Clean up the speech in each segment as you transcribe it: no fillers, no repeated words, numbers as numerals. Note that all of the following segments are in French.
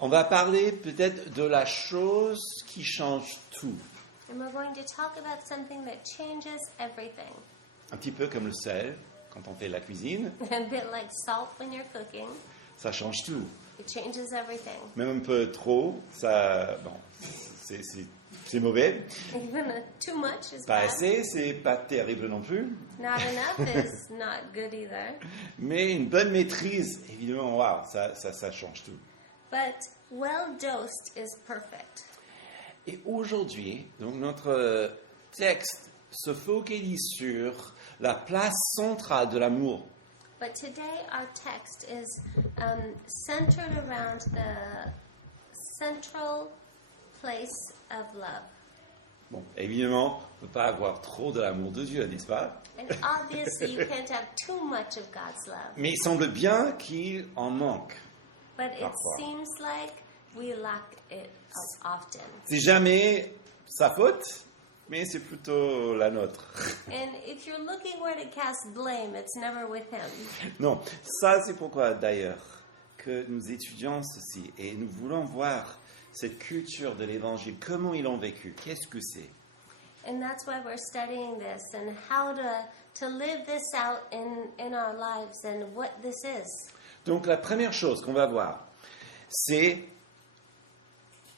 On va parler peut-être de la chose qui change tout. And we're going to talk about something that changes everything. Un petit peu comme le sel, quand on fait la cuisine, A bit like salt when you're cooking. ça change tout. It changes everything. Même un peu trop, ça, bon, c'est mauvais. Even too much is Pas bad. assez, c'est pas terrible non plus. Not enough is not good either. Mais une bonne maîtrise, évidemment, waouh, ça change tout. But well dosed is perfect. Et aujourd'hui, donc notre texte se focalise sur la place centrale de l'amour. But today our text is centered around the central place of love. Bon, évidemment, on ne peut pas avoir trop de l'amour de Dieu, n'est-ce pas? And obviously you can't have too much of God's love. Mais il semble bien qu'il en manque. But it Parfois. seems like we lack it often. C'est jamais sa faute, mais c'est plutôt la nôtre. And if you're looking where to cast blame, it's never with him. Non, ça c'est pourquoi d'ailleurs que nous étudions ceci et nous voulons voir cette culture de l'évangile, comment ils l'ont vécu, qu'est-ce que c'est. And that's why we're studying this and how to live this out in our lives and what this is. Donc la première chose qu'on va voir, c'est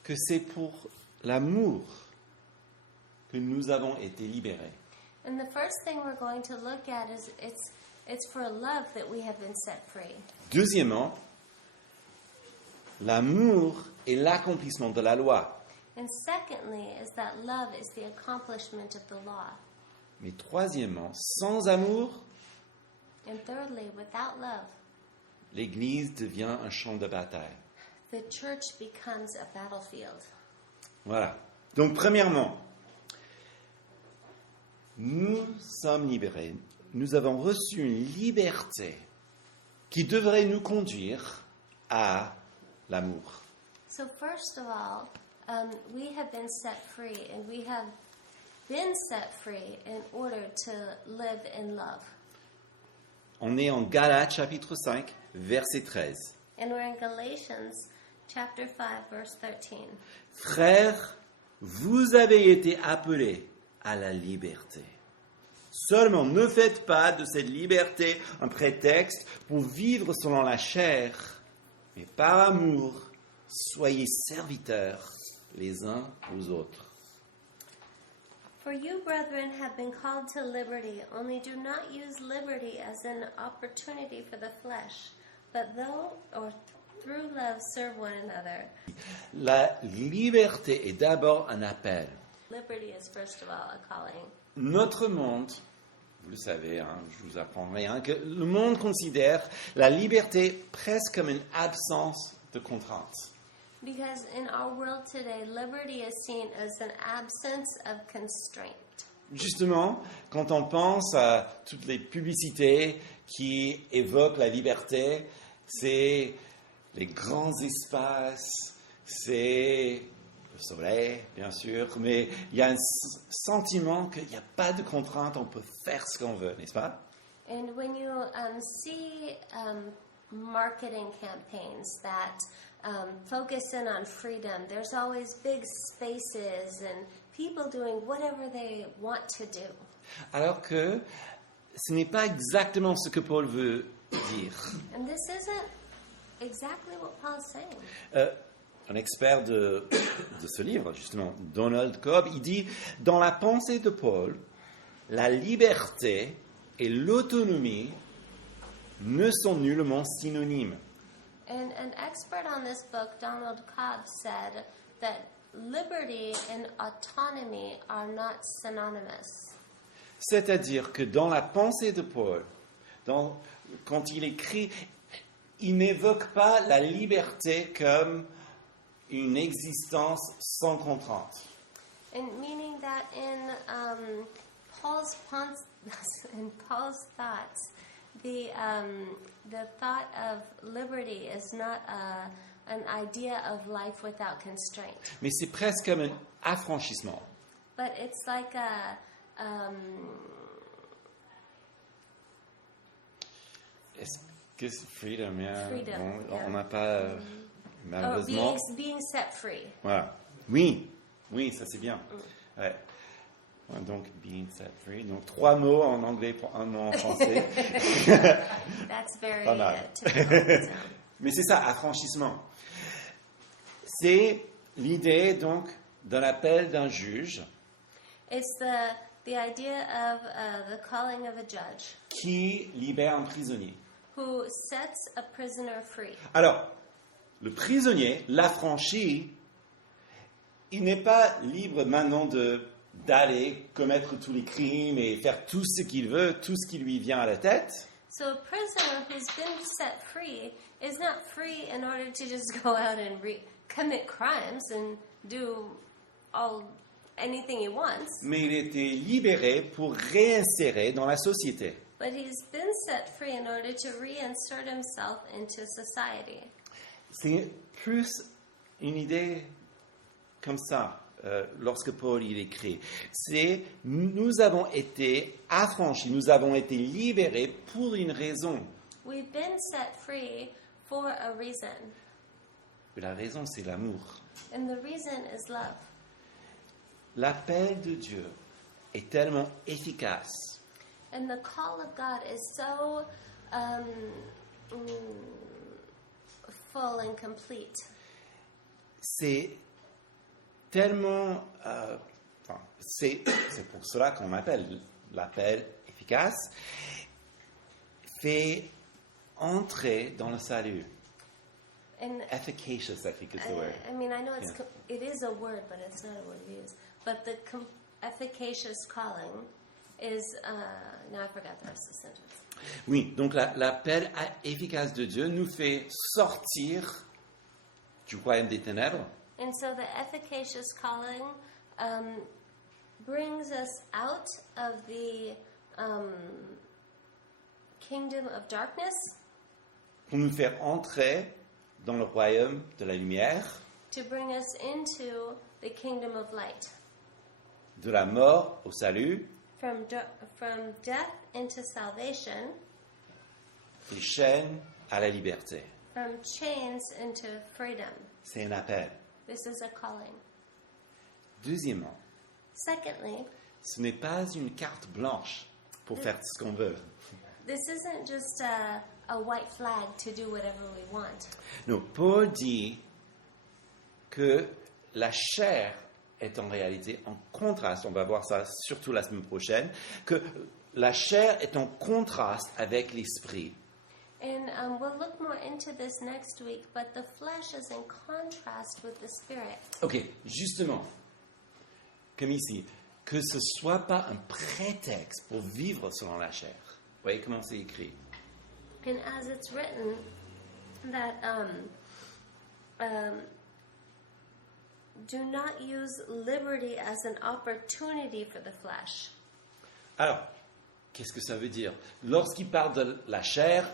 que c'est pour l'amour que nous avons été libérés. And the first thing we're going to look at is it's for love that we have been set free. Deuxièmement, l'amour est l'accomplissement de la loi. And secondly is that love is the accomplishment of the law. Mais troisièmement, sans amour, And thirdly, without love, l'Église devient un champ de bataille. the church becomes a battlefield. Voilà. Donc, premièrement, nous sommes libérés. Nous avons reçu une liberté qui devrait nous conduire à l'amour. So first of all, we have been set free, and we have been set free in order to live in love. On est en Galates chapitre 5, verset 13. And we're in Galatians chapter 5, verse 13. Frères, vous avez été appelés à la liberté. Seulement, ne faites pas de cette liberté un prétexte pour vivre selon la chair, mais par amour, soyez serviteurs les uns aux autres. For you, brethren, have been called to liberty, only do not use liberty as an opportunity for the flesh, but through love serve one another. La liberté est d'abord un appel. Liberty is first of all a calling. Notre monde, vous le savez, je vous apprends rien, que le monde considère la liberté presque comme une absence de contraintes. Because in our world today, liberty is seen as an absence of constraint. Justement, quand on pense à toutes les publicités qui évoquent la liberté, c'est les grands espaces, c'est le soleil, bien sûr, mais il y a un sentiment qu'il n'y a pas de contraintes, on peut faire ce qu'on veut, n'est-ce pas? And when you see marketing campaigns that focus in on freedom, there's always big spaces and people doing whatever they want to do. Alors que ce n'est pas exactement ce que Paul veut dire. And this isn't exactly what Paul's saying. Un expert de ce livre, justement, Donald Cobb, il dit, dans la pensée de Paul, la liberté et l'autonomie ne sont nullement synonymes. And an expert on this book, Donald Cobb, said that liberty and autonomy are not synonymous. C'est-à-dire que dans la pensée de Paul, quand il écrit, il n'évoque pas la liberté comme une existence sans contrainte. And meaning that in Paul's thoughts, the thought of liberty is not an idea of life without constraint. Mais c'est presque comme un affranchissement. But it's like a Est-ce que c'est freedom? Yeah. Freedom, Bon, yeah. on n'a pas Malheureusement, being set free. voilà. Oui, ça c'est bien. Ouais. Ouais, donc, being set free. Donc, 3 mots en anglais pour un mot en français. That's very Pas mal. typical. Mais c'est ça, affranchissement. C'est l'idée, donc, d'un appel d'un juge It's the idea of the calling of a judge qui libère un prisonnier. who sets a prisoner free. Alors, le prisonnier, l'affranchi, il n'est pas libre maintenant d'aller commettre tous les crimes et faire tout ce qu'il veut, tout ce qui lui vient à la tête. So a prisoner who's been set free is not free in order to just go out and commit crimes and do anything he wants. Mais il était libéré pour réinsérer dans la société. But he's been set free in order to reinsert himself into society. C'est plus une idée comme ça, lorsque Paul il écrit. C'est nous avons été affranchis, nous avons été libérés pour une raison. We've been set free for a reason. La raison, c'est l'amour. And the reason is love. L'appel de Dieu est tellement efficace. And the call of God is so full and complete. C'est tellement... c'est pour cela qu'on appelle l'appel efficace. Fait entrer dans le salut. And Efficacious, I think is the word. I mean, I know Yeah. it is a word, but it's not a word we use. But the efficacious calling is, now I forgot the rest of the sentence. Oui, donc l'appel efficace de Dieu nous fait sortir du royaume des ténèbres And so the efficacious calling brings us out of the kingdom of darkness pour nous faire entrer dans le royaume de la lumière, to bring us into the kingdom of light. de la mort au salut, From death into salvation, des chaînes à la liberté. from chains into freedom. C'est un appel. This is a calling. Deuxièmement, Secondly, ce n'est pas une carte blanche pour faire ce qu'on veut. this isn't just a white flag to do whatever we want. Non, Paul dit que la chair est en réalité en contraste, on va voir ça surtout la semaine prochaine, que la chair est en contraste avec l'esprit. And we'll look more into this next week, but the flesh is in contrast with the spirit. Ok, justement, comme ici, que ce ne soit pas un prétexte pour vivre selon la chair. Vous voyez comment c'est écrit? And as it's written, that do not use liberty as an opportunity for the flesh. Alors, qu'est-ce que ça veut dire? Lorsqu'il parle de la chair,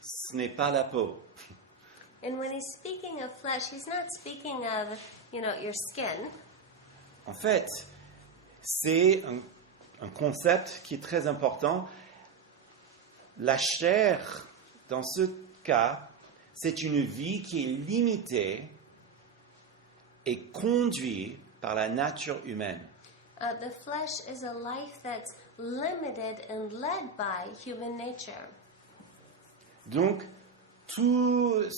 ce n'est pas la peau. And when he's speaking of flesh, he's not speaking of, your skin. En fait, c'est un concept qui est très important. La chair, dans ce cas, c'est une vie qui est limitée et conduite par la nature humaine. The flesh is a life that's limited and led by human nature. Donc, toute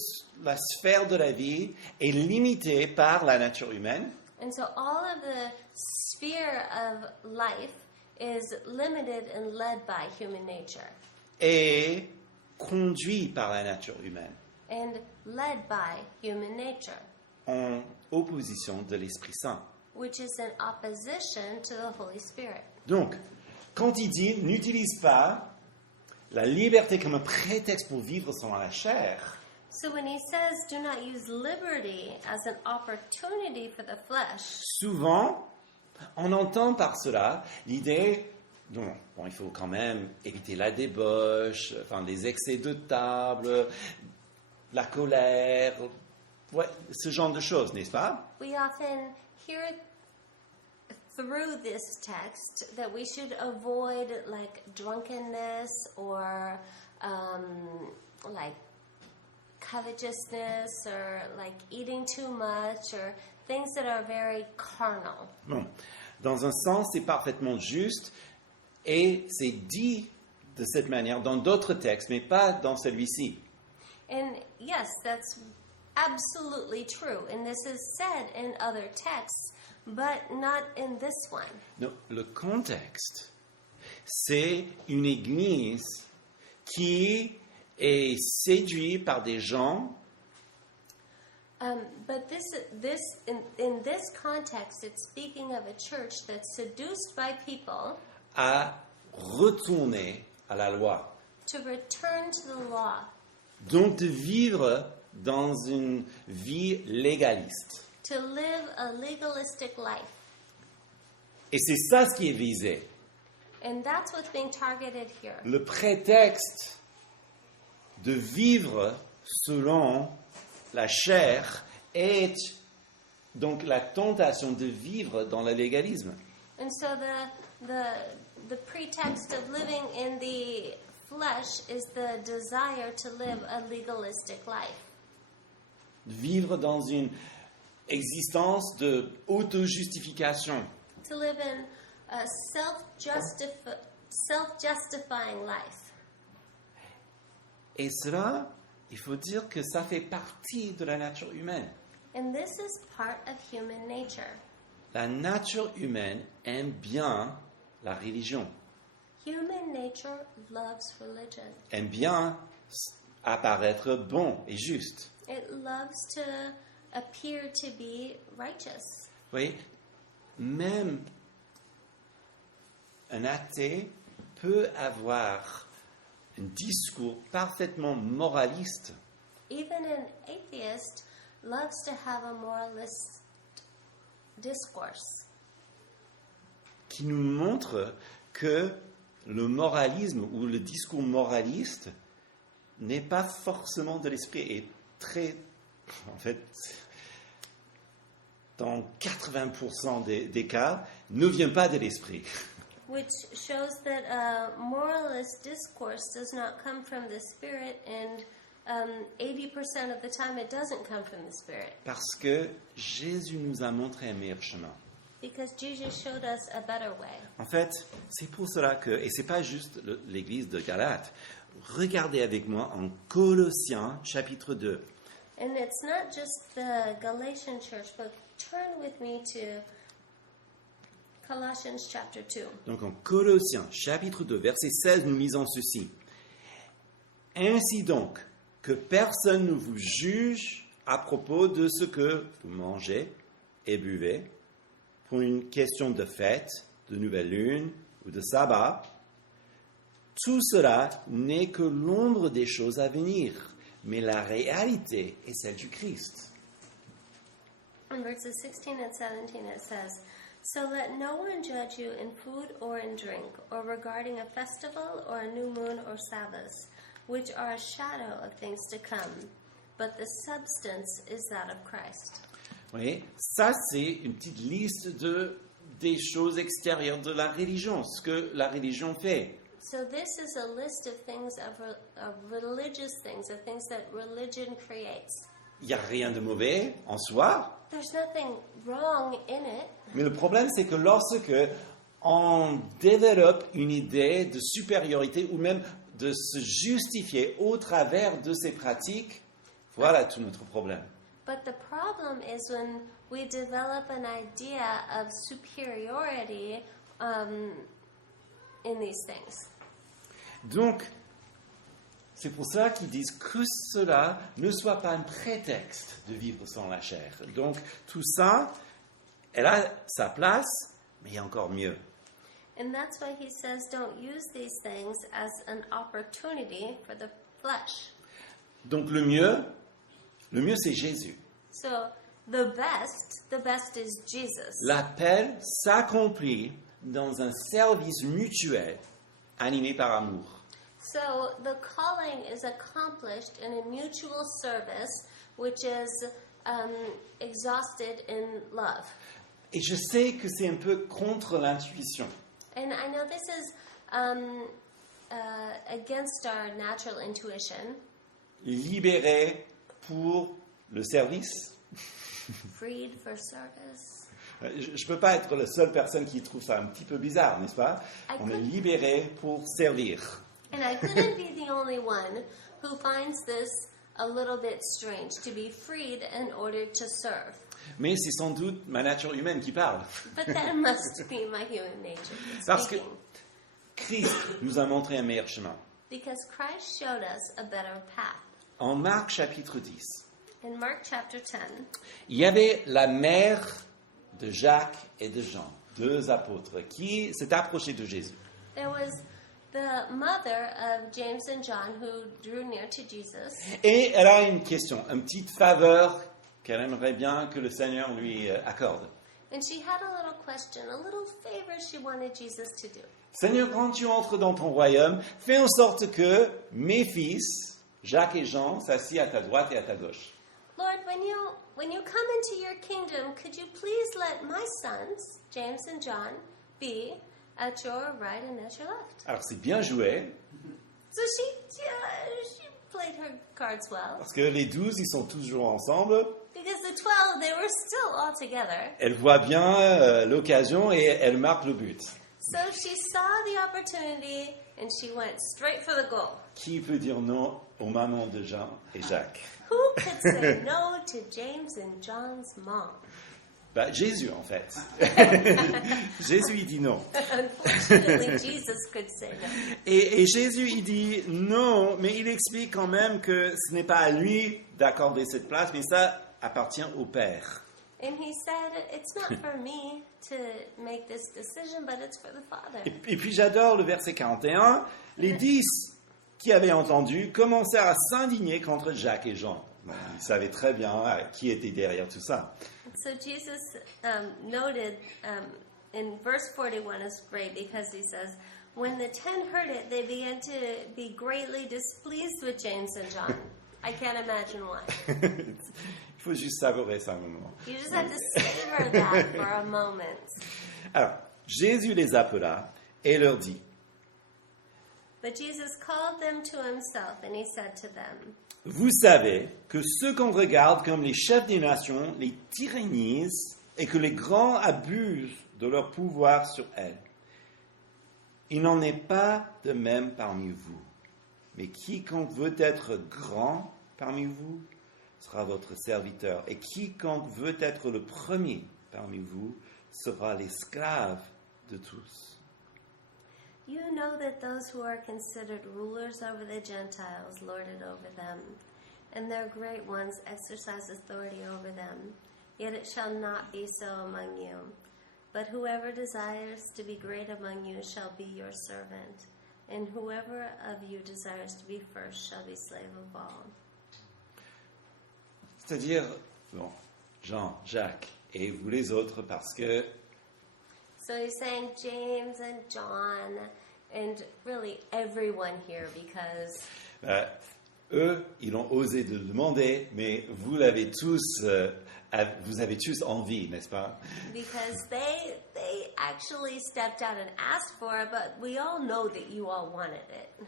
la sphère de la vie est limitée par la nature humaine. And so all of the sphere of life is limited and led by human nature Et conduit par la nature humaine, and led by human nature, en opposition de l'Esprit Saint. which is in opposition to the Holy Spirit. Donc, quand il dit n'utilise pas la liberté comme un prétexte pour vivre selon la chair, So when he says do not use liberty as an opportunity for the flesh, souvent, on entend par cela l'idée, bon, il faut quand même éviter la débauche, les excès de table, la colère, ouais, ce genre de choses, n'est-ce pas? we often hear through this text that we should avoid like drunkenness or like covetousness or like eating too much or things that are very carnal. Bon, dans un sens, c'est parfaitement juste et c'est dit de cette manière dans d'autres textes, mais pas dans celui-ci. And yes, that's absolutely true. And this is said in other texts, but not in this one. Non, le contexte, c'est une église qui est séduite par des gens But in this context, it's speaking of a church that's seduced by people à retourner à la loi. to return to the law, Donc de vivre dans une vie légaliste. to live a legalistic life. Et c'est ça ce qui est visé. And that's what's being targeted here. Le prétexte de vivre selon la chair est donc la tentation de vivre dans le légalisme. And so the pretext of living in the flesh is the desire to live a legalistic life. Vivre dans une existence de auto-justification. To live in a self-justifying life. Et cela, il faut dire que ça fait partie de la nature humaine. And this is part of human nature. La nature humaine aime bien la religion, Human nature loves religion. aime bien apparaître bon et juste. It loves to appear to be righteous. Vous voyez, même un athée peut avoir un discours parfaitement moraliste Even an atheist loves to have a moralist discourse qui nous montre que le moralisme ou le discours moraliste n'est pas forcément de l'esprit et très, en fait, dans 80% des cas, ne vient pas de l'esprit. which shows that a moralist discourse does not come from the Spirit, and 80% of the time it doesn't come from the Spirit. Parce que Jésus nous a montré un meilleur chemin. Because Jesus showed us a better way. En fait, c'est pour cela que, et c'est pas juste l'église de Galate, regardez avec moi en Colossiens chapitre 2. And it's not just the Galatian church, but turn with me to Colossians chapter 2. Donc en Colossiens chapitre 2, verset 16, nous lisons ceci. Ainsi donc, que personne ne vous juge à propos de ce que vous mangez et buvez, pour une question de fête, de nouvelle lune ou de sabbat. Tout cela n'est que l'ombre des choses à venir, mais la réalité est celle du Christ. In verses 16 and 17 it says, "So let no one judge you in food or in drink, or regarding a festival or a new moon or Sabbaths, which are a shadow of things to come, but the substance is that of Christ." Vous voyez, ça c'est une petite liste des choses extérieures de la religion, ce que la religion fait. So this is a list of things, of religious things, of things that religion creates. Il n'y a rien de mauvais en soi, There's nothing wrong in it, mais le problème c'est que lorsque on développe une idée de supériorité ou même de se justifier au travers de ces pratiques, voilà tout notre problème. but the problem is when we develop an idea of superiority in these things. Donc, c'est pour ça qu'ils disent que cela ne soit pas un prétexte de vivre sans la chair. Donc, tout ça, elle a sa place, mais il y a encore mieux. And that's why he says don't use these things as an opportunity for the flesh. Donc, le mieux c'est Jésus. So the best is Jesus. L'appel s'accomplit dans un service mutuel animé par amour. So the calling is accomplished in a mutual service which is exhausted in love. Et je sais que c'est un peu contre l'intuition. And I know this is against our natural intuition. Libérer pour le service. freed for service. Je ne peux pas être la seule personne qui trouve ça un petit peu bizarre, n'est-ce pas? On est libéré pour servir. And I couldn't be the only one who finds this a little bit strange, to be freed in order to serve. Mais c'est sans doute ma nature humaine qui parle. But that must be my human nature Parce que speaking. Christ nous a montré un meilleur chemin. Because Christ showed us a better path. En Marc chapitre 10, In Mark chapter 10, il y avait la mère de Jacques et de Jean, deux apôtres, qui s'est approchée de Jésus. there was the mother of James and John who drew near to Jesus. Et elle a une question, une petite faveur qu'elle aimerait bien que le Seigneur lui accorde. And she had a little question, a little favor she wanted Jesus to do. Seigneur, quand tu entres dans ton royaume, fais en sorte que mes fils, Jacques et Jean, s'assient à ta droite et à ta gauche. Lord, when you come into your kingdom, could you please let my sons, James and John, be at your right and at your left? Alors c'est bien joué, So she played her cards well. parce que les 12, ils sont toujours ensemble. Because the 12, they were still all together. Elle voit bien l'occasion et elle marque le but. So she saw the opportunity and she went straight for the goal. Qui peut dire non aux mamans de Jean et Jacques? Who could say no to James and John's mom? Bah, Jésus, en fait. Jésus, il dit non. Unfortunately, Jesus could say no. Et Jésus, il dit non, mais il explique quand même que ce n'est pas à lui d'accorder cette place, mais ça appartient au Père. And he said, it's not for me to make this decision, but it's for the Father. Et puis j'adore le verset 41. Les 10 qui avaient entendu commencèrent à s'indigner contre Jacques et Jean. Bon, ils savaient très bien qui était derrière tout ça. So Jesus noted in verse 41 is great because he says, when the 10 heard it, they began to be greatly displeased with James and John. I can't imagine why. Il faut juste savourer ça un moment. You just have to savor that for a moment. Alors, Jésus les appela et leur dit, But Jesus called them to himself and he said to them, vous savez que ceux qu'on regarde comme les chefs des nations les tyrannisent et que les grands abusent de leur pouvoir sur elles. Il n'en est pas de même parmi vous. Mais quiconque veut être grand parmi vous sera votre serviteur. Et quiconque veut être le premier parmi vous sera l'esclave de tous. You know that those who are considered rulers over the Gentiles lord it over them, and their great ones exercise authority over them. Yet it shall not be so among you. But whoever desires to be great among you shall be your servant, and whoever of you desires to be first shall be slave of all. C'est-à-dire, bon, Jean, Jacques et vous les autres, parce que So he's saying James and John and really everyone here because eux, ils ont osé de demander, mais vous l'avez tous, vous avez tous envie, n'est-ce pas? because they actually stepped out and asked for it, but we all know that you all wanted it.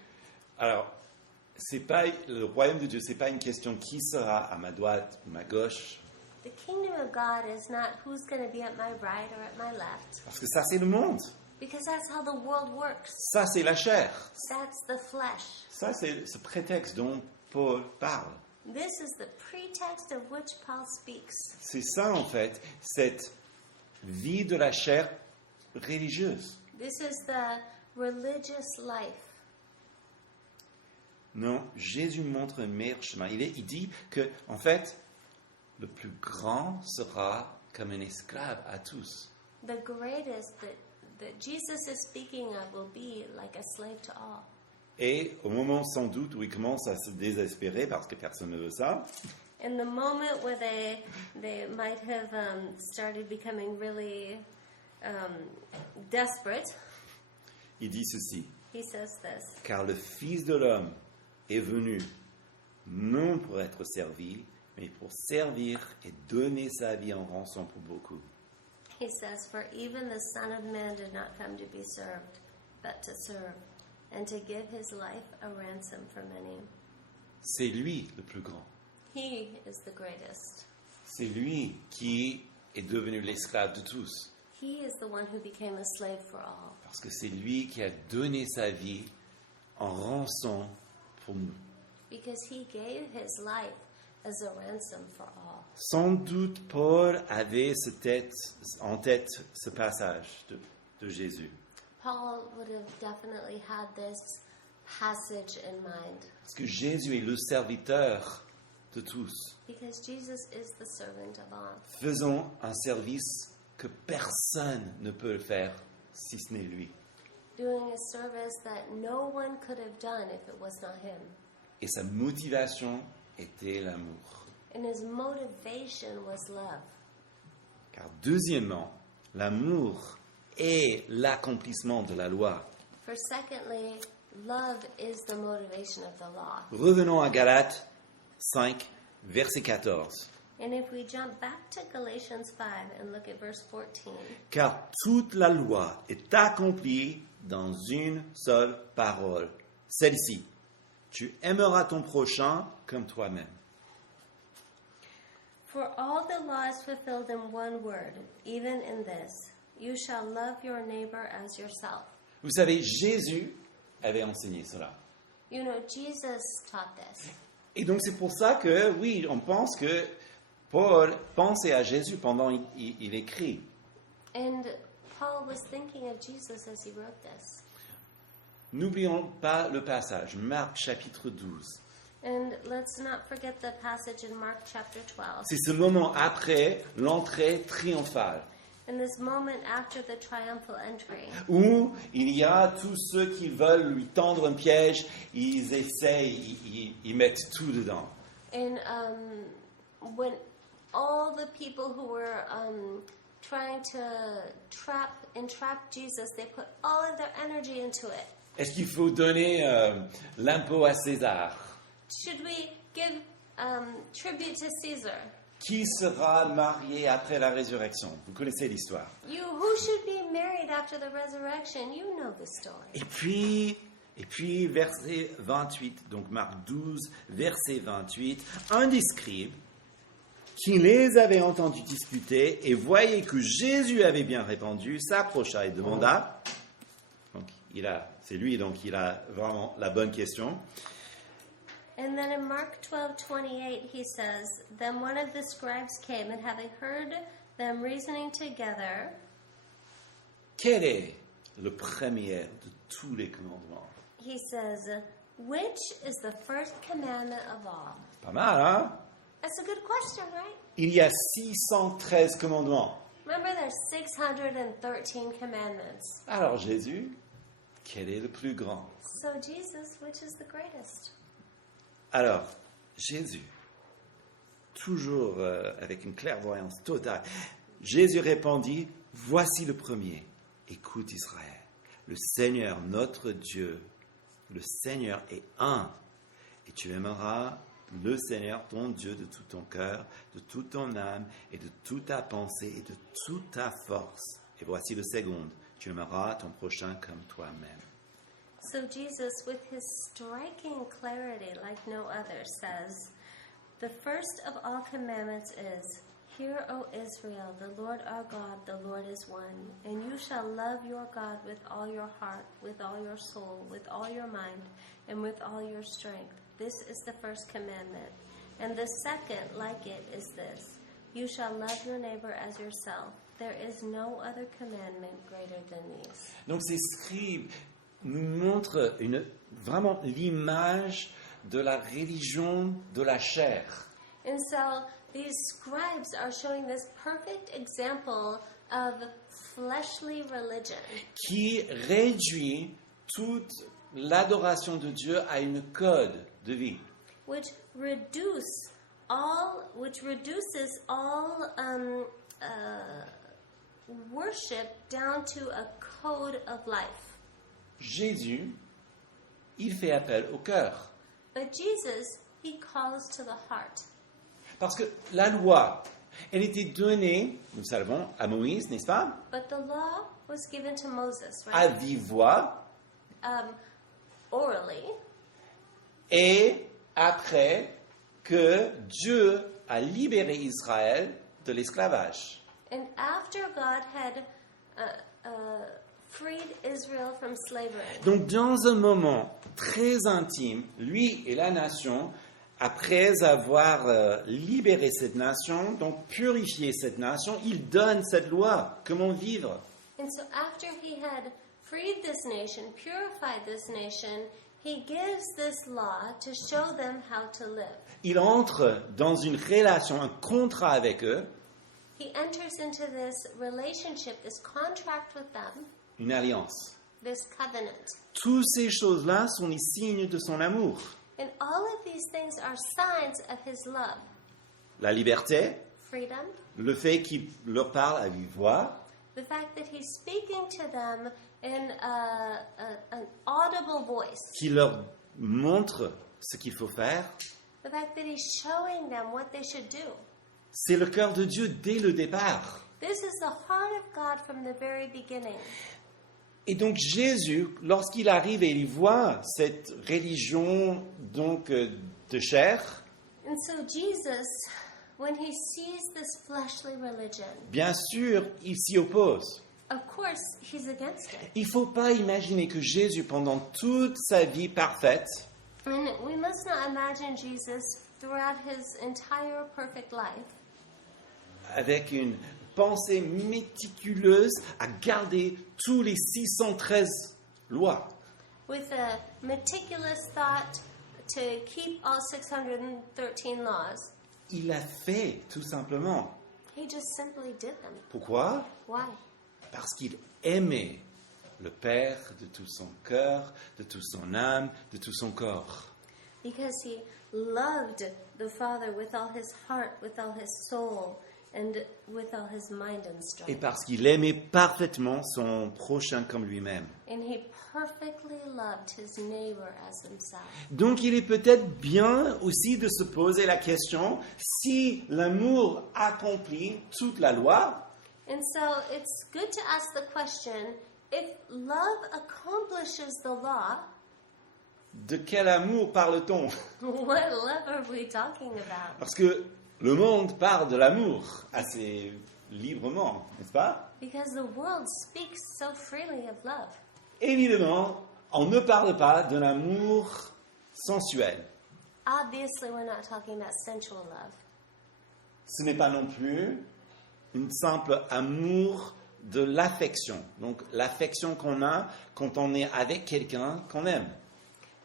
Alors, c'est pas le royaume de Dieu, c'est pas une question qui sera à ma droite ou ma gauche, The kingdom of God is not who's going to be at my right or at my left, parce que ça c'est le monde, because that's how the world works. ça c'est la chair, That's the flesh. ça c'est ce prétexte dont Paul parle. This is the pretext of which Paul speaks. C'est ça en fait, cette vie de la chair religieuse. This is the religious life. Non, Jésus montre un meilleur chemin. Il dit que, en fait, le plus grand sera comme un esclave à tous. The greatest that Jesus is speaking of will be like a slave to all. Et au moment sans doute où il commence à se désespérer parce que personne ne veut ça, In the moment where they might have started becoming really desperate, il dit ceci, he says this. car le Fils de l'homme est venu non pour être servi, mais pour servir et donner sa vie en rançon pour beaucoup. He says, for even the Son of Man did not come to be served, but to serve, and to give his life a ransom for many. C'est lui le plus grand. He is the greatest. C'est lui qui est devenu l'esclave de tous. He is the one who became a slave for all. Parce que c'est lui qui a donné sa vie en rançon pour nous. Because he gave his life as a ransom for all. Sans doute, Paul avait en tête ce passage de Jésus. Paul would have definitely had this passage in mind. Parce que Jésus est le serviteur de tous. Because Jesus is the servant of all. Faisons un service que personne ne peut le faire si ce n'est lui. Doing a service that no one could have done if it was not him. Et sa motivation était l'amour. And his motivation was love. Car deuxièmement, l'amour est l'accomplissement de la loi. For secondly, love is the motivation of the law. Revenons à Galates 5, verset 14. And if we jump back to Galatians 5 and look at verse 14, Car toute la loi est accomplie dans une seule parole. Celle-ci, tu aimeras ton prochain comme toi-même. for all the law is fulfilled in one word, even in this, you shall love your neighbor as yourself. Vous savez, Jésus avait enseigné cela. You know, Jesus taught this. Et donc c'est pour ça que, oui, on pense que Paul pensait à Jésus pendant il écrit. And Paul was thinking of Jesus as he wrote this. N'oublions pas le passage, Marc chapitre 12. And let's not forget the passage in Mark chapter 12. C'est ce moment après l'entrée triomphale, In this moment after the triumphal entry, où il y a tous ceux qui veulent lui tendre un piège, ils essayent, ils mettent tout dedans. and when all the people who were trying to entrap Jesus, they put all of their energy into it. Est-ce qu'il faut donner l'impôt à César? Should we give tribute to Caesar? Qui sera marié après la résurrection? Vous connaissez l'histoire. Who should be married after the resurrection? You know the story. Et puis, verset 28, donc Marc 12, verset 28, un des scribes qui les avait entendus discuter et voyait que Jésus avait bien répondu, s'approcha et demanda, donc c'est lui, donc il a vraiment la bonne question. And then in Mark 12:28, he says, Then one of the scribes came, and having heard them reasoning together, Quel est le premier de tous les commandements? he says, Which is the first commandment of all? Pas mal, hein? That's a good question, right? Il y a 613 commandements. Remember, there's 613 commandments. Alors Jésus, quel est le plus grand? So Jesus, which is the greatest? Alors, Jésus, toujours avec une clairvoyance totale, Jésus répondit, voici le premier. Écoute Israël, le Seigneur notre Dieu, le Seigneur est un. Et tu aimeras le Seigneur ton Dieu de tout ton cœur, de toute ton âme et de toute ta pensée et de toute ta force. Et voici le second, tu aimeras ton prochain comme toi-même. So Jesus, with his striking clarity like no other, says, The first of all commandments is, Hear, O Israel, the Lord our God, the Lord is one. And you shall love your God with all your heart, with all your soul, with all your mind, and with all your strength. This is the first commandment. And the second, like it, is this, You shall love your neighbor as yourself. There is no other commandment greater than these. Donc ces scribes nous montrent vraiment l'image de la religion de la chair. And so these scribes are showing this perfect example of fleshly religion, Qui réduit toute l'adoration de Dieu à une code de vie. which reduces all worship down to a code of life. Jésus, il fait appel au cœur. But Jesus, he calls to the heart. Parce que la loi, elle était donnée, nous savons, à Moïse, n'est-ce pas? But the law was given to Moses, À right? vive voix, Orally. et après que Dieu a libéré Israël de l'esclavage. And after God had freed Israel from slavery, Donc dans un moment très intime, lui et la nation, après avoir libéré cette nation, donc purifié cette nation, il donne cette loi, comment vivre. and so after he had freed this nation, purified this nation, he gives this law to show them how to live. Il entre dans une relation, un contrat avec eux, He enters into this relationship, this contract with them, une alliance. this covenant. Toutes ces choses-là sont les signes de son amour. And all of these things are signs of his love. La liberté, Freedom, le fait qu'il leur parle à vive voix, the fact that he's speaking to them in an audible voice, qu'il leur montre ce qu'il faut faire. the fact that he's showing them what they should do. C'est le cœur de Dieu dès le départ. This is the heart of God from the very beginning. Et donc Jésus, lorsqu'il arrive et il voit cette religion donc de chair, And so Jesus, when he sees this fleshly religion, bien sûr, il s'y oppose. of course he's against it. Il ne faut pas imaginer que Jésus, pendant toute sa vie parfaite, And we must not imagine Jesus throughout his entire perfect life avec une pensée méticuleuse à garder tous les 613 lois. with a meticulous thought to keep all 613 laws. Il l'a fait, tout simplement. He just simply did them. Pourquoi? Why? Parce qu'il aimait le Père de tout son cœur, de toute son âme, de tout son corps. Because he loved the Father with all his heart, with all his soul, and with all his mind and Et strength. parce qu'il aimait parfaitement son prochain comme lui-même. And he perfectly loved his neighbor as himself. Donc il est peut-être bien aussi de se poser la question, si l'amour accomplit toute la loi, And so it's good to ask the question, if love accomplishes the law, de quel amour parle-t-on? what love are we talking about? Parce que le monde parle de l'amour assez librement, n'est-ce pas? Because the world speaks so freely of love. Évidemment, on ne parle pas de l'amour sensuel. Obviously, we're not talking about sensual love. Ce n'est pas non plus une simple amour de l'affection. Donc l'affection qu'on a quand on est avec quelqu'un qu'on aime.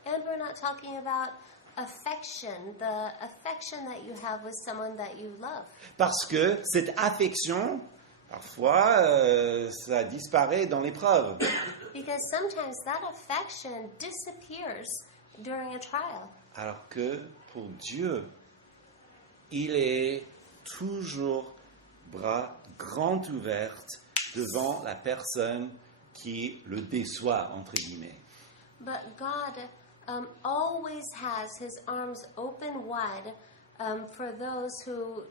And we're not talking about affection, the affection that you have with someone that you love. Parce que cette affection, parfois, ça disparaît dans l'épreuve. Because sometimes that affection disappears during a trial. Alors que pour Dieu, il est toujours bras grands ouverts devant la personne qui le déçoit, entre guillemets. But God always has his arms open wide for those who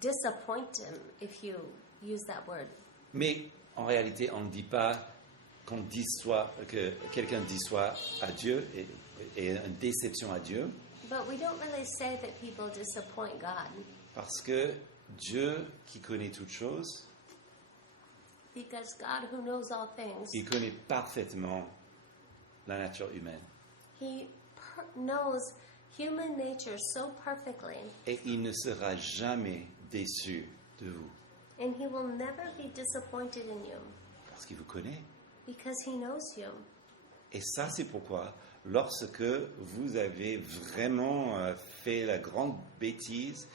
disappoint him, if you use that word. Mais en réalité, on ne dit pas que quelqu'un déçoit à Dieu et une déception à Dieu, But we don't really say that people disappoint God, parce que Dieu, qui connaît toutes choses, because God, who knows all things, il connaît parfaitement la nature humaine. he knows human nature so perfectly, Et il ne sera jamais déçu de vous, and he will never be disappointed in you, parce qu'il vous connaît. because he knows you. Et ça, c'est pourquoi, lorsque vous avez vraiment fait la grande bêtise,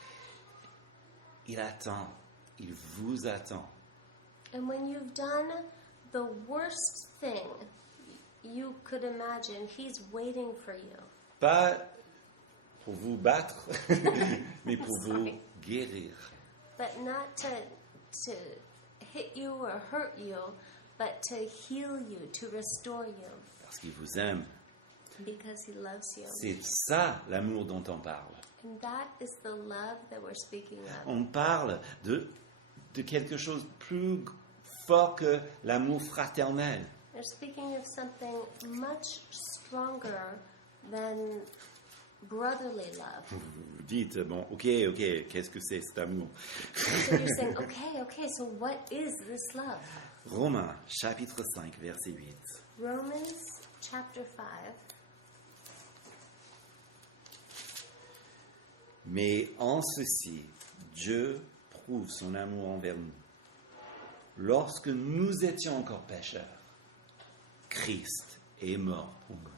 il attend, il vous attend. And when you've done the worst thing you could imagine, he's waiting for you. Pas pour vous battre, mais pour vous guérir. But not to hit you or hurt you, but to heal you, to restore you, Parce qu'il vous aime. because he loves you. C'est ça l'amour dont on parle. And that is the love that we're speaking of. On parle de quelque chose de plus fort que l'amour fraternel. They're speaking of something much stronger than brotherly love. Vous dites, bon, ok, qu'est-ce que c'est cet amour? So you're saying, okay, so what is this love? Romains, chapitre 5, verset 8. Romans chapter 5. Mais en ceci, Dieu prouve son amour envers nous. Lorsque nous étions encore pécheurs, Christ est mort pour nous.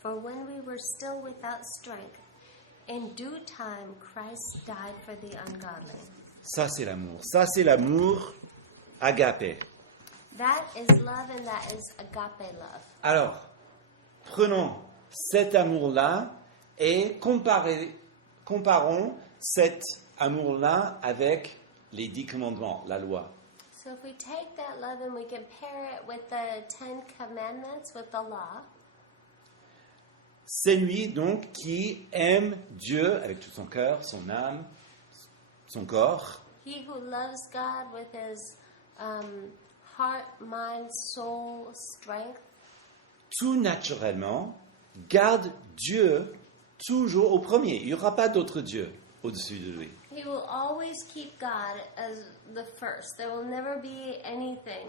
For when we were still without strength, in due time Christ died for the ungodly. Ça, c'est l'amour. Ça, c'est l'amour agapé. That is love, and that is agape love. Alors, prenons cet amour-là et comparons cet amour-là avec les 10 commandements, la loi. So if we take that love and we compare it with the 10 commandments, with the law, C'est lui donc qui aime Dieu avec tout son cœur, son âme, son corps, he who loves God with his heart, mind, soul, strength, tout naturellement garde Dieu toujours au premier. Il n'y aura pas d'autre Dieu au-dessus de lui. he will always keep God as the first. There will never be anything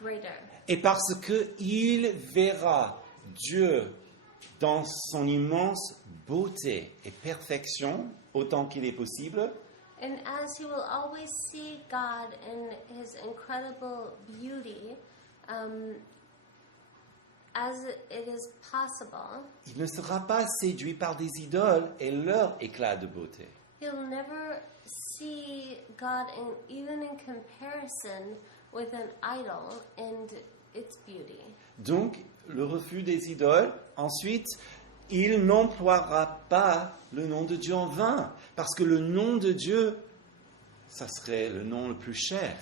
greater. Et parce qu'il verra Dieu dans son immense beauté et perfection, autant qu'il est possible, And as he will always see God in his incredible beauty, as it is possible, il ne sera pas séduit par des idoles et leur éclat de beauté. he'll never see God even in comparison with an idol and its beauty. Donc, le refus des idoles, ensuite, il n'emploiera pas le nom de Dieu en vain, parce que le nom de Dieu, ça serait le nom le plus cher.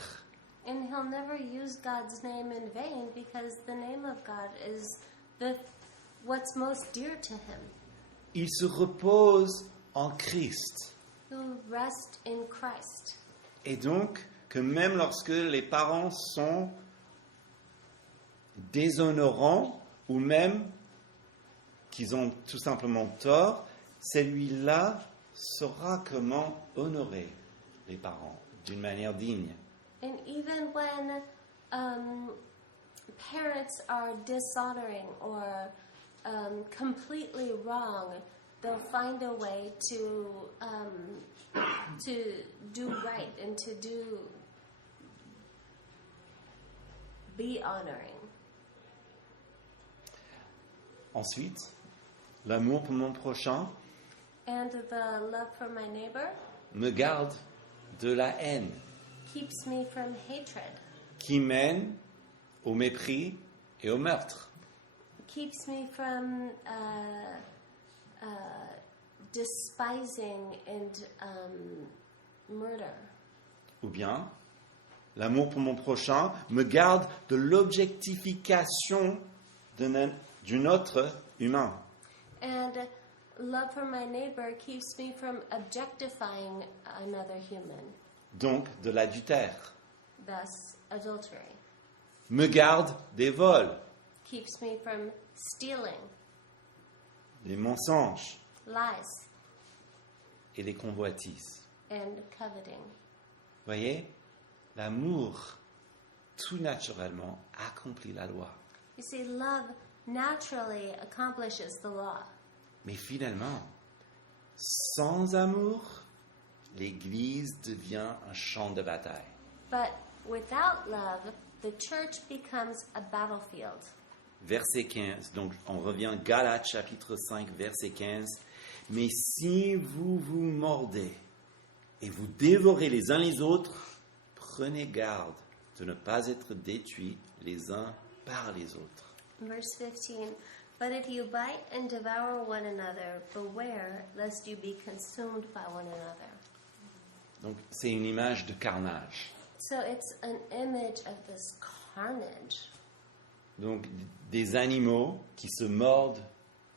And he'll never use God's name in vain because the name of God is what's most dear to him. Il se repose en Christ. He'll rest in Christ. Et donc, que même lorsque les parents sont déshonorants, ou même qu'ils ont tout simplement tort, celui-là saura comment honorer les parents d'une manière digne. And even when parents are dishonoring or completely wrong, they'll find a way to do right and to be honoring. Ensuite, l'amour pour mon prochain And the love for my neighbor me garde de la haine keeps me from hatred, qui mène au mépris et au meurtre. keeps me from despising and murder. Ou bien, l'amour pour mon prochain me garde de l'objectification d'un autre humain. And love for my neighbor keeps me from objectifying another human, Donc de l'adultère. thus adultery. Me garde des vols, Keeps me from stealing, des mensonges lies, et des convoitises. and coveting. Voyez, l'amour, tout naturellement, accomplit la loi. You see, love naturally accomplishes the law. Mais finalement, sans amour, l'Église devient un champ de bataille. But without love, the church becomes a battlefield. Verset 15, donc on revient Galates chapitre 5, verset 15. Mais si vous vous mordez et vous dévorez les uns les autres, prenez garde de ne pas être détruits les uns par les autres. Verse 15, but if you bite and devour one another, beware lest you be consumed by one another. Donc c'est une image de carnage. So it's an image of this carnage. Donc des animaux qui se mordent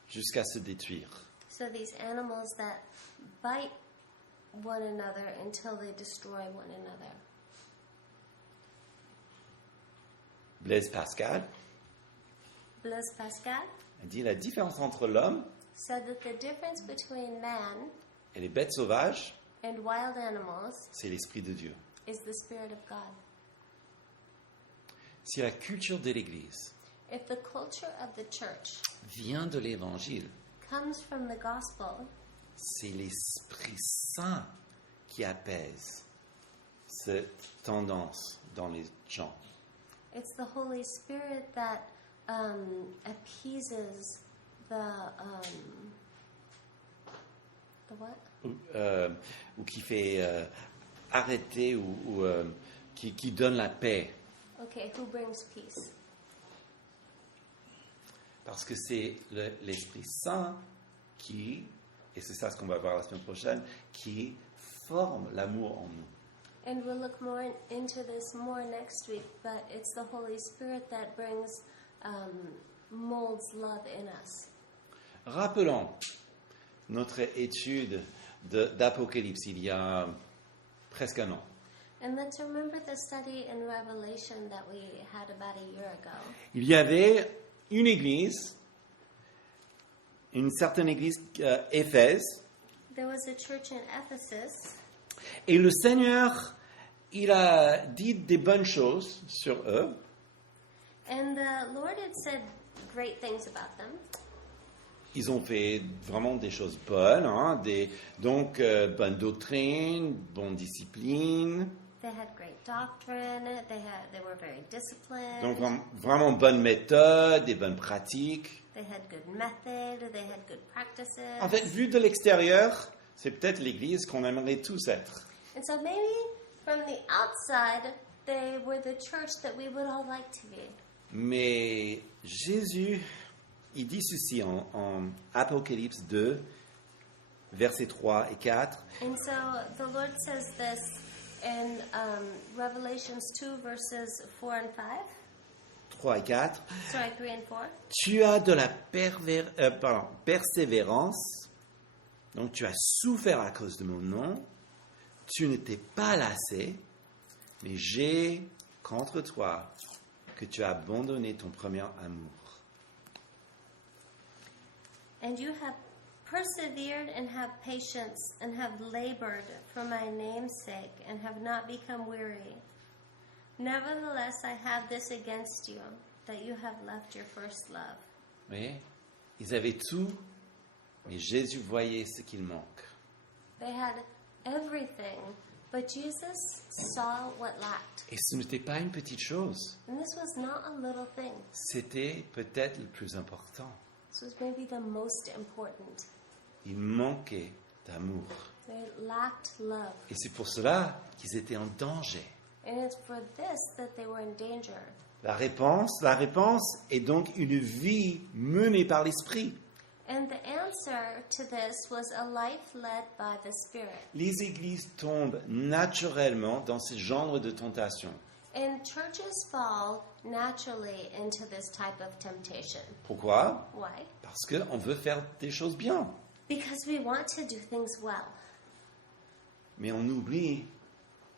jusqu'à se détruire. So these animals that bite one another until they destroy one another. Blaise Pascal, Blaise Pascal, Elle dit la différence entre l'homme said that the difference between man et les bêtes sauvages, and wild animals c'est l'Esprit de Dieu. is the Spirit of God. Si la culture de l'Église If the culture of the church vient de l'Évangile, comes from the gospel, c'est l'Esprit Saint qui apaise cette tendance dans les gens. it's the Holy Spirit that appeases the what? Ou qui fait arrêter ou qui donne la paix. Okay, who brings peace? Parce que c'est l'Esprit Saint qui, et c'est ça ce qu'on va voir la semaine prochaine, qui forme l'amour en nous. And we'll look more into this more next week, but it's the Holy Spirit that brings molds love in us. Rappelons notre étude d'Apocalypse il y a presque un an. And let's remember the study in Revelation that we had about a year ago. Il y avait une église, une certaine église Éphèse, There was a church in Ephesus, et le Seigneur, il a dit des bonnes choses sur eux. and the Lord had said great things about them. Ils ont fait vraiment des choses bonnes, hein, donc bonne doctrine, bonne discipline, They had great doctrine. They were very disciplined. donc vraiment bonne méthode et bonnes pratiques. They had good method. They had good practices. En fait, vu de l'extérieur, c'est peut-être l'église qu'on aimerait tous être. And so maybe from the outside, they were the church that we would all like to be. Mais Jésus, il dit ceci en Apocalypse 2, versets 3 et 4. And so the Lord says this in Revelations 2, verses 4 and 5. 3 et 4. Sorry, 3 and 4. Tu as de la persévérance, donc tu as souffert à cause de mon nom, tu ne t'es pas lassé, mais j'ai contre toi que tu as abandonné ton premier amour. And you have persevered and have patience and have labored for my name's sake and have not become weary. Nevertheless, I have this against you, that you have left your first love. Vous voyez, ils avaient tout, mais Jésus voyait ce qu'il manque. They had everything, but Jesus saw what lacked. Et ce n'était pas une petite chose, And this was not a little thing. c'était peut-être le plus important. This was maybe the most important. Il manquait d'amour. They lacked love. Et c'est pour cela qu'ils étaient en danger. And it's for this that they were in danger. La réponse est donc une vie menée par l'Esprit. And the answer to this was a life led by the Spirit. Les églises tombent naturellement dans ce genre de tentation. And churches fall naturally into this type of temptation. Pourquoi? Why? Parce qu'on veut faire des choses bien. Because we want to do things well, Mais on oublie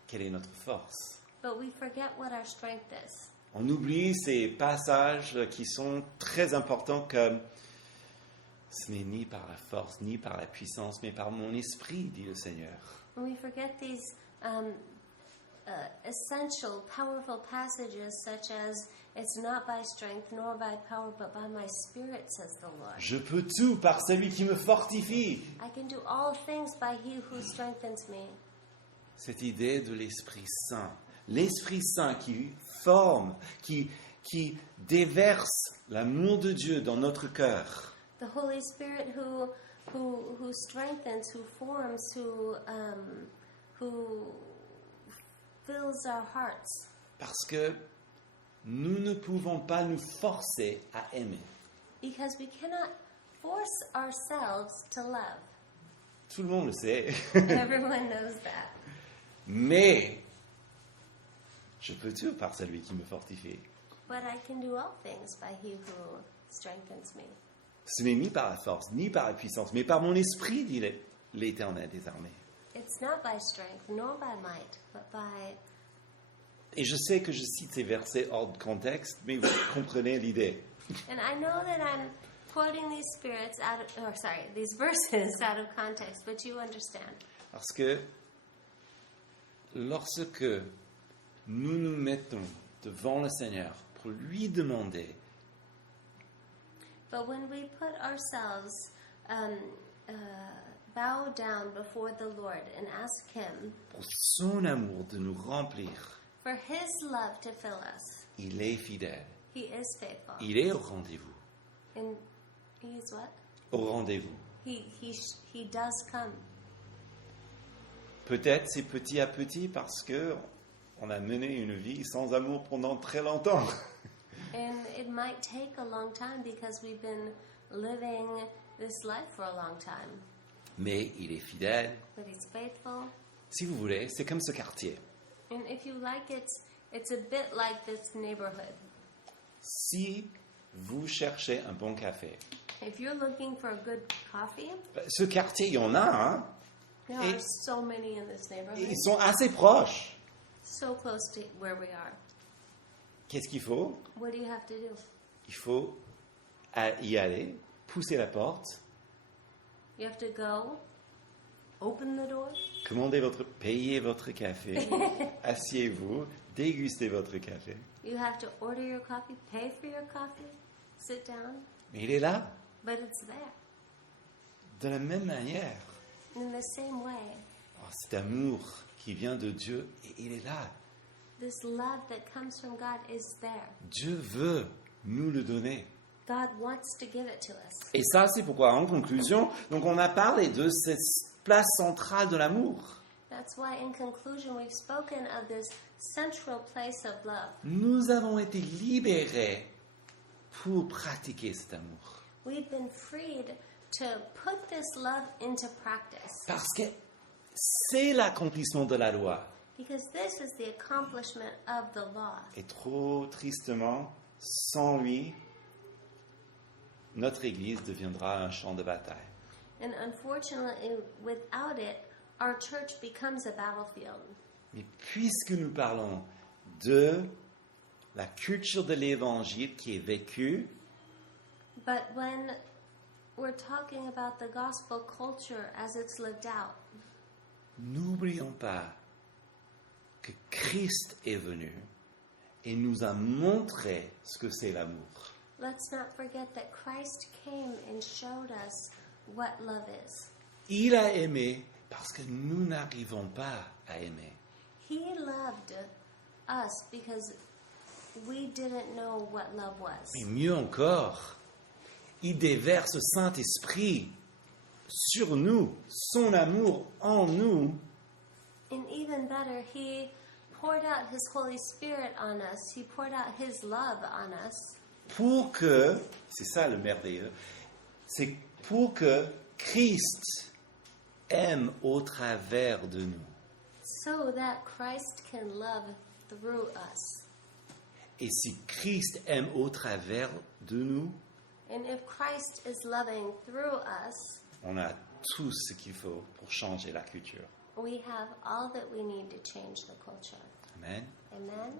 quelle est notre force. but we forget what our strength is. On oublie ces passages qui sont très importants comme ce n'est ni par la force, ni par la puissance, mais par mon esprit, dit le Seigneur. And we forget these essential, powerful passages such as, it's not by strength nor by power, but by my Spirit, says the Lord. Je peux tout par celui qui me fortifie. I can do all things by He who strengthens me. Cette idée de l'Esprit Saint. L'Esprit Saint qui forme, qui déverse l'amour de Dieu dans notre cœur. The Holy Spirit who strengthens, who forms, who fills our hearts. Parce que nous ne pouvons pas nous forcer à aimer. Because we cannot force ourselves to love. Tout le monde le sait. Everyone knows that. Mais je peux tout par celui qui me fortifie. But I can do all things by He who strengthens me. Ce n'est ni par la force, ni par la puissance, mais par mon esprit, dit l'Éternel des armées. It's not by strength nor by might, but by... Et je sais que je cite ces versets hors de contexte, mais vous comprenez l'idée. And I know that I'm quoting these these verses out of context, but you understand. Parce que lorsque nous nous mettons devant le Seigneur pour lui demander, But when we put ourselves, bow down before the Lord and ask Him pour son amour de nous remplir, for His love to fill us, il est fidèle, He is faithful. il est au rendez-vous, And He is what? au rendez-vous. He does come. Peut-être c'est petit à petit parce que on a mené une vie sans amour pendant très longtemps. And it might take a long time because we've been living this life for a long time. Mais il est fidèle. But He's faithful. Si vous voulez, c'est comme ce quartier. And if you like it, it's a bit like this neighborhood. Si vous cherchez un bon café, If you're looking for a good coffee, ce quartier, il y en a, hein? there Et- are so many in this neighborhood, Ils sont assez proches. so close to where we are. Qu'est-ce qu'il faut? What do you have to do? Il faut y aller, pousser la porte, You have to go, open the door, payer votre café, asseyez-vous, dégustez votre café. you have to order your coffee, pay for your coffee, sit down, Mais il est là, but it's there. de la même manière. In the same way, Cet amour qui vient de Dieu, il est là. this love that comes from God is there. Dieu veut nous le donner. God wants to give it to us. Et ça, c'est pourquoi, en conclusion, donc on a parlé de cette place centrale de l'amour. That's why, in conclusion, we've spoken of this central place of love. Nous avons été libérés pour pratiquer cet amour. We've been freed to put this love into practice Parce que c'est l'accomplissement de la loi. because this is the accomplishment of the law. Et trop tristement, sans lui, notre Église deviendra un champ de bataille. And unfortunately, without it, our church becomes a battlefield. Mais puisque nous parlons de la culture de l'Évangile qui est vécue, But when we're talking about the gospel culture as it's lived out, n'oublions pas que Christ est venu et nous a montré ce que c'est l'amour. let's not forget that Christ came and showed us what love is. Il a aimé parce que nous n'arrivons pas à aimer. He loved us because we didn't know what love was. Mais mieux encore, il déverse le Saint-Esprit sur nous, son amour en nous, And even better, He poured out His Holy Spirit on us. He poured out His love on us pour que, c'est ça le merveilleux, c'est pour que Christ aime au travers de nous. so that Christ can love through us. Et si Christ aime au travers de nous, And if Christ is loving through us, on a tout ce qu'il faut pour changer la culture. we have all that we need to change the culture. Amen. Amen?